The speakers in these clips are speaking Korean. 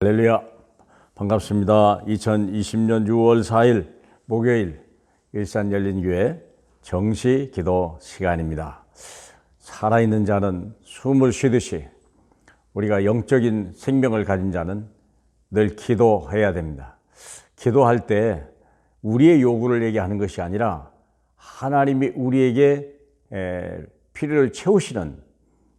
할렐루야, 반갑습니다. 2020년 6월 4일 목요일 일산열린교회 정시 기도 시간입니다. 살아있는 자는 숨을 쉬듯이 우리가 영적인 생명을 가진 자는 늘 기도해야 됩니다. 기도할 때 우리의 요구를 얘기하는 것이 아니라 하나님이 우리에게 필요를 채우시는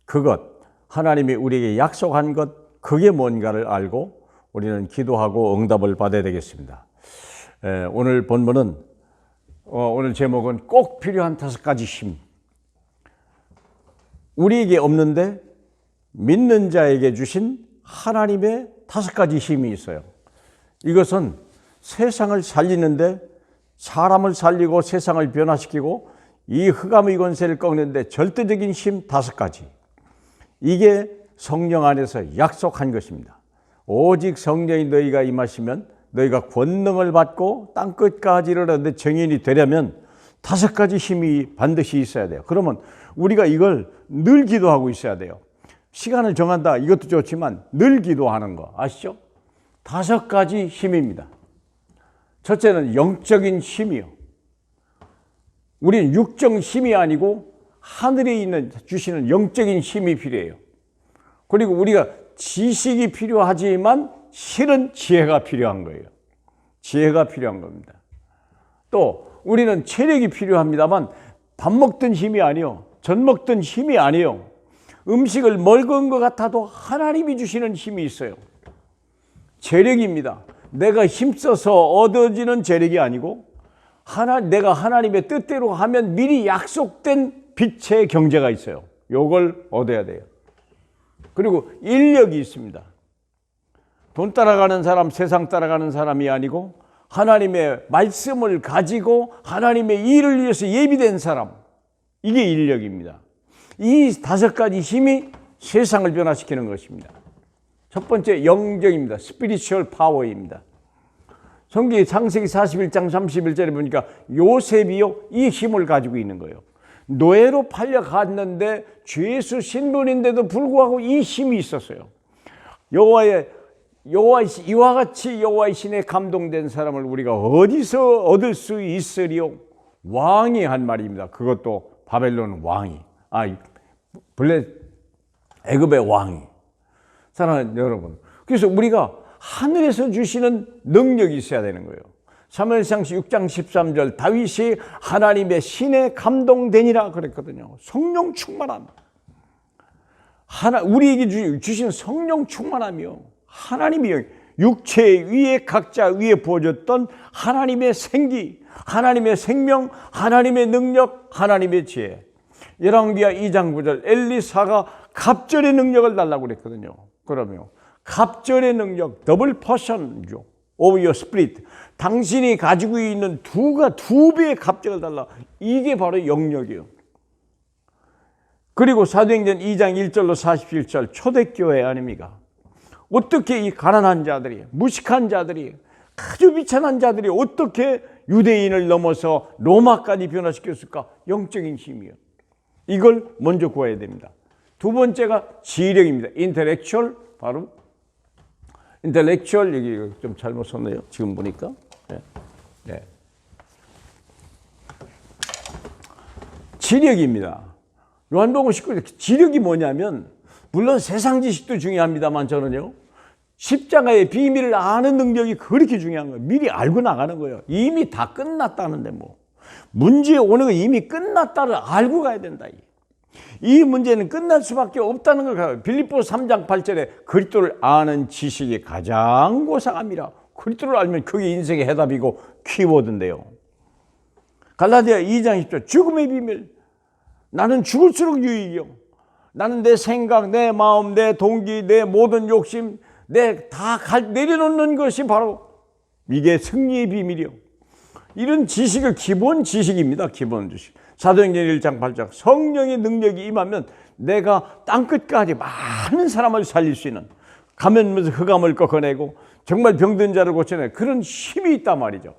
그것, 하나님이 우리에게 약속한 것, 그게 뭔가를 알고 우리는 기도하고 응답을 받아야 되겠습니다. 오늘 본문은 오늘 제목은 꼭 필요한 5가지 힘. 우리에게 없는데 믿는 자에게 주신 하나님의 5가지 힘이 있어요. 이것은 세상을 살리는데, 사람을 살리고 세상을 변화시키고 이 흑암의 권세를 꺾는데 절대적인 힘 5가지. 이게 성령 안에서 약속한 것입니다. 오직 성령이 너희가 임하시면 너희가 권능을 받고 땅끝까지 이르러 정인이 되려면 5가지 힘이 반드시 있어야 돼요. 그러면 우리가 이걸 늘 기도하고 있어야 돼요. 시간을 정한다, 이것도 좋지만 늘 기도하는 거 아시죠? 5가지 힘입니다. 첫째는 영적인 힘이요. 우리는 육적 힘이 아니고 하늘에 있는 주시는 영적인 힘이 필요해요. 그리고 우리가 지식이 필요하지만 실은 지혜가 필요한 거예요. 지혜가 필요한 겁니다. 또 우리는 체력이 필요합니다만 밥 먹던 힘이 아니요, 젖 먹던 힘이 아니요, 음식을 먹은 것 같아도 하나님이 주시는 힘이 있어요. 재력입니다. 내가 힘써서 얻어지는 재력이 아니고 내가 하나님의 뜻대로 하면 미리 약속된 빛의 경제가 있어요. 요걸 얻어야 돼요. 그리고 인력이 있습니다. 돈 따라가는 사람, 세상 따라가는 사람이 아니고 하나님의 말씀을 가지고 하나님의 일을 위해서 예비된 사람, 이게 인력입니다. 이 5가지 힘이 세상을 변화시키는 것입니다. 첫 번째 영적입니다. 스피리추얼 파워입니다. 성경의 창세기 41장 31절에 보니까 요셉이요, 이 힘을 가지고 있는 거예요. 노예로 팔려갔는데 죄수 신분인데도 불구하고 이 힘이 있었어요. 이와 같이 여호와의 신에 감동된 사람을 우리가 어디서 얻을 수 있으리요? 왕이 한 말입니다. 그것도 바벨론 왕이, 애굽의 왕이. 사랑하는 여러분, 그래서 우리가 하늘에서 주시는 능력이 있어야 되는 거예요. 사무엘상 6장 13절, 다윗이 하나님의 신에 감동되니라 그랬거든요. 성령 충만함. 우리에게 주신 성령 충만함이요, 하나님이 육체 위에 각자 위에 부어졌던 하나님의 생기, 하나님의 생명, 하나님의 능력, 하나님의 지혜. 열왕기하 2장 9절, 엘리사가 갑절의 능력을 달라고 그랬거든요. 그러면 갑절의 능력, 더블 퍼션죠, of your spirit. 당신이 가지고 있는 두 배의 갑절을 달라. 이게 바로 영역이에요. 그리고 사도행전 2장 1절로 47절, 초대교회 아닙니까? 어떻게 이 가난한 자들이, 무식한 자들이, 아주 비천한 자들이 어떻게 유대인을 넘어서 로마까지 변화시켰을까? 영적인 힘이에요. 이걸 먼저 구해야 됩니다. 두 번째가 지력입니다. 인텔렉츄얼, 바로 인텔렉츄얼, 여기 좀 잘못 썼네요. 지금 보니까. 네. 지력입니다. 요한복음 19장 지력이 뭐냐면, 물론 세상 지식도 중요합니다만 저는요, 십자가의 비밀을 아는 능력이 그렇게 중요한 거예요. 미리 알고 나가는 거예요. 이미 다 끝났다는데 문제 오는 거 이미 끝났다를 알고 가야 된다. 이 문제는 끝날 수밖에 없다는 걸 가요. 빌립보서 3장 8절에 그리스도를 아는 지식이 가장 고상함이라. 그리스도를 알면 그게 인생의 해답이고 키워드인데요. 갈라디아 2장 10절, 죽음의 비밀. 나는 죽을수록 유익이요. 나는 내 생각, 내 마음, 내 동기, 내 모든 욕심, 내려놓는 것이 바로 이게 승리의 비밀이요. 이런 지식을 기본 지식입니다. 기본 지식. 사도행전 1장 8장, 성령의 능력이 임하면 내가 땅끝까지 많은 사람을 살릴 수 있는, 가면면서 흑암을 꺾어내고 정말 병든 자를 고쳐내는 그런 힘이 있단 말이죠.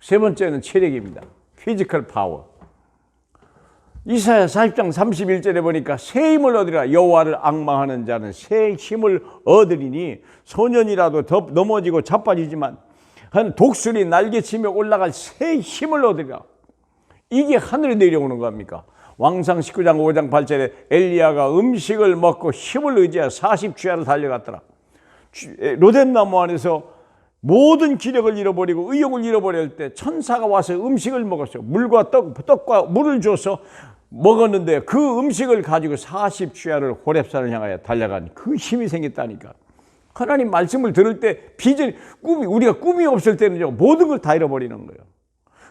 세 번째는 체력입니다. 피지컬 파워. 이사야 40장 31절에 보니까 새 힘을 얻으리라. 여호와를 앙망하는 자는 새 힘을 얻으리니 소년이라도 넘어지고 자빠지지만 한 독수리 날개치며 올라갈 새 힘을 얻으리라. 이게 하늘에 내려오는 겁니까? 왕상 19장 5장 8절에 엘리야가 음식을 먹고 힘을 의지하여 40주야를 달려갔더라. 로뎀나무 안에서 모든 기력을 잃어버리고 의욕을 잃어버릴 때 천사가 와서 음식을 먹었어요. 물과 떡과 물을 줘서 먹었는데 그 음식을 가지고 40주야를 호렙산을 향하여 달려간 그 힘이 생겼다니까. 하나님 말씀을 들을 때 비전, 우리가 꿈이 없을 때는요, 모든 걸 다 잃어버리는 거예요.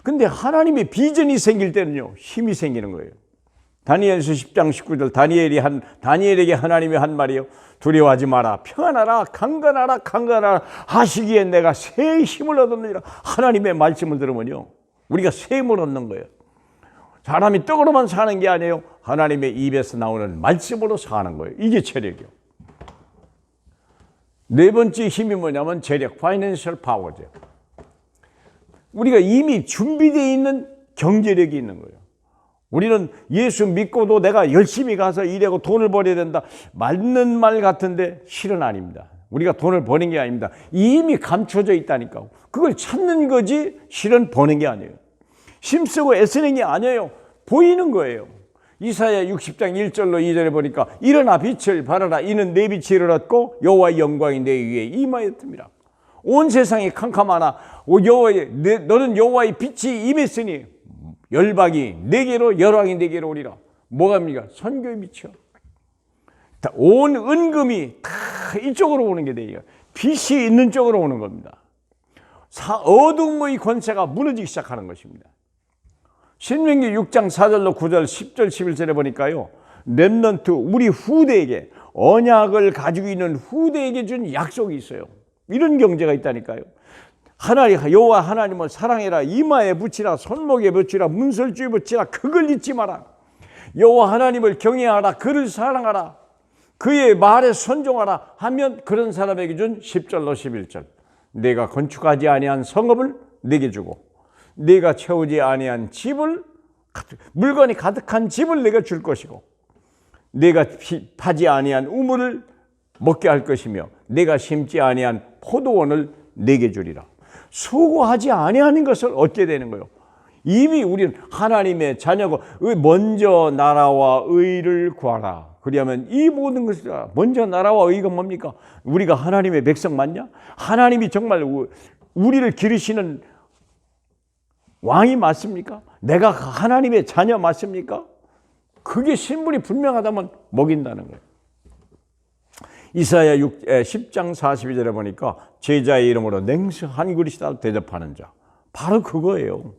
근데 하나님의 비전이 생길 때는요, 힘이 생기는 거예요. 다니엘서 10장 19절 다니엘에게 하나님이 한 말이요. 두려워하지 마라. 평안하라. 강건하라 하시기에 내가 새 힘을 얻었느니라. 하나님의 말씀을 들으면요, 우리가 새 힘을 얻는 거예요. 사람이 떡으로만 사는 게 아니에요. 하나님의 입에서 나오는 말씀으로 사는 거예요. 이게 체력이요. 네 번째 힘이 뭐냐면 재력, 파이낸셜 파워죠. 우리가 이미 준비되어 있는 경제력이 있는 거예요. 우리는 예수 믿고도 내가 열심히 가서 일하고 돈을 벌어야 된다. 맞는 말 같은데 실은 아닙니다. 우리가 돈을 버는 게 아닙니다. 이미 감춰져 있다니까. 그걸 찾는 거지 실은 버는 게 아니에요. 힘쓰고 애쓰는 게 아니에요. 보이는 거예요. 이사야 60장 1절로 2절에 보니까 일어나 빛을 발하라. 이는 내 빛이 일어났고 여호와의 영광이 내 위에 임하였습니다. 온 세상이 캄캄하나 너는 여호와의 빛이 임했으니 열박이 네개로 열왕이 네개로 오리라. 뭐가입니까? 선교의 빛이요. 온 은금이 다 이쪽으로 오는 게 돼요. 빛이 있는 쪽으로 오는 겁니다. 어둠의 권세가 무너지기 시작하는 것입니다. 신명기 6장 4절로 9절 10절 11절에 보니까요, 렘넌트 우리 후대에게 언약을 가지고 있는 후대에게 준 약속이 있어요. 이런 경제가 있다니까요. 여호와 하나님을 사랑해라. 이마에 붙이라. 손목에 붙이라. 문설주에 붙이라. 그걸 잊지 마라. 여호와 하나님을 경외하라. 그를 사랑하라. 그의 말에 순종하라 하면 그런 사람에게 준 10절로 11절. 내가 건축하지 아니한 성읍을 내게 주고 내가 채우지 아니한 집을, 물건이 가득한 집을 내가 줄 것이고 내가 파지 아니한 우물을 먹게 할 것이며 내가 심지 아니한 포도원을 내게 주리라. 수고하지 아니하는 것을 얻게 되는 거예요. 이미 우리는 하나님의 자녀고 먼저 나라와 의를 구하라. 그리하면 이 모든 것을 먼저 나라와 의가 뭡니까? 우리가 하나님의 백성 맞냐? 하나님이 정말 우리를 기르시는 왕이 맞습니까? 내가 하나님의 자녀 맞습니까? 그게 신분이 분명하다면 먹인다는 거예요. 이사야 10장 42절에 보니까 제자의 이름으로 냉수 한 그릇이다 대접하는 자. 바로 그거예요.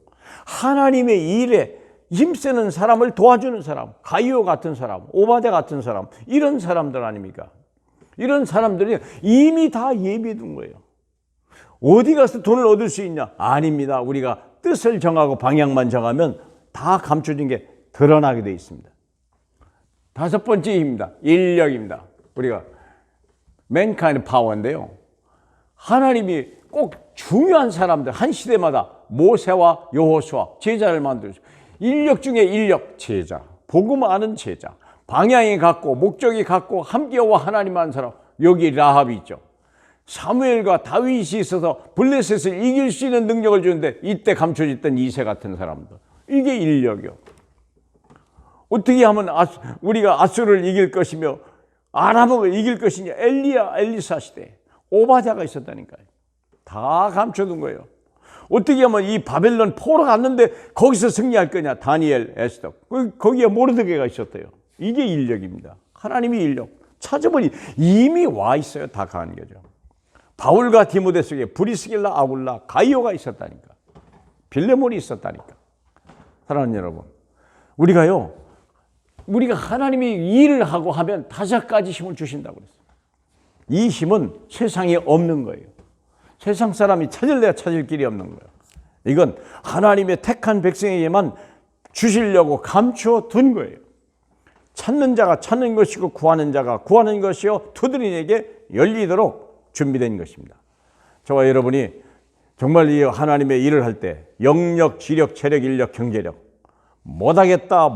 하나님의 일에 힘쓰는 사람을 도와주는 사람, 가이오 같은 사람, 오바댜 같은 사람, 이런 사람들 아닙니까? 이런 사람들이 이미 다 예비해 둔 거예요. 어디 가서 돈을 얻을 수 있냐? 아닙니다. 우리가 뜻을 정하고 방향만 정하면 다 감춰진 게 드러나게 되어 있습니다. 다섯 번째 힘입니다. 인력입니다. 우리가 맨카인드 파워인데요. 하나님이 꼭 중요한 사람들, 한 시대마다 모세와 여호수아, 제자를 만들죠. 인력 중에 인력, 제자. 복음 아는 제자. 방향이 같고 목적이 같고 함께와 하나님 아는 사람. 여기 라합이 있죠. 사무엘과 다윗이 있어서 블레셋을 이길 수 있는 능력을 주는데 이때 감춰졌던 이새 같은 사람들. 이게 인력이요. 어떻게 하면 우리가 아수를 이길 것이며 아람을 이길 것이냐. 엘리사 시대 오바댜가 있었다니까요. 다 감춰둔 거예요. 어떻게 하면 이 바벨론 포로 갔는데 거기서 승리할 거냐. 다니엘, 에스더. 거기에 모르드게가 있었대요. 이게 인력입니다. 하나님이 인력. 찾아보니 이미 와 있어요. 다 가는 거죠. 바울과 디모데 속에 브리스길라, 아굴라, 가이오가 있었다니까. 빌레몬이 있었다니까. 사랑하는 여러분, 우리가 하나님이 일을 하고 하면 다섯 가지 힘을 주신다고 그랬어요. 이 힘은 세상에 없는 거예요. 세상 사람이 찾을래야 찾을 길이 없는 거예요. 이건 하나님의 택한 백성에게만 주시려고 감춰둔 거예요. 찾는 자가 찾는 것이고 구하는 자가 구하는 것이요 두드리는 이에게 열리도록 준비된 것입니다. 저와 여러분이 정말 이 하나님의 일을 할 때 영력, 지력, 체력, 인력, 경제력 못하겠다,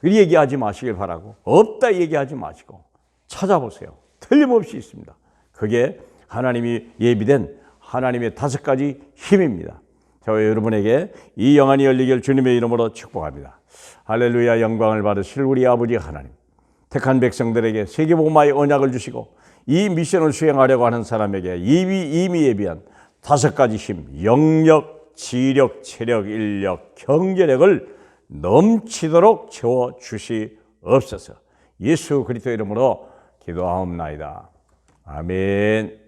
그 얘기하지 마시길 바라고, 없다 얘기하지 마시고 찾아보세요. 틀림없이 있습니다. 그게 하나님이 예비된 하나님의 5가지 힘입니다. 저와 여러분에게 이 영안이 열리길 주님의 이름으로 축복합니다. 할렐루야. 영광을 받으실 우리 아버지 하나님, 택한 백성들에게 세계복음화의 언약을 주시고 이 미션을 수행하려고 하는 사람에게 이미 예비한 5가지 힘, 영력, 지력, 체력, 인력, 경제력을 넘치도록 채워 주시옵소서. 예수 그리스도 이름으로 기도하옵나이다. 아멘.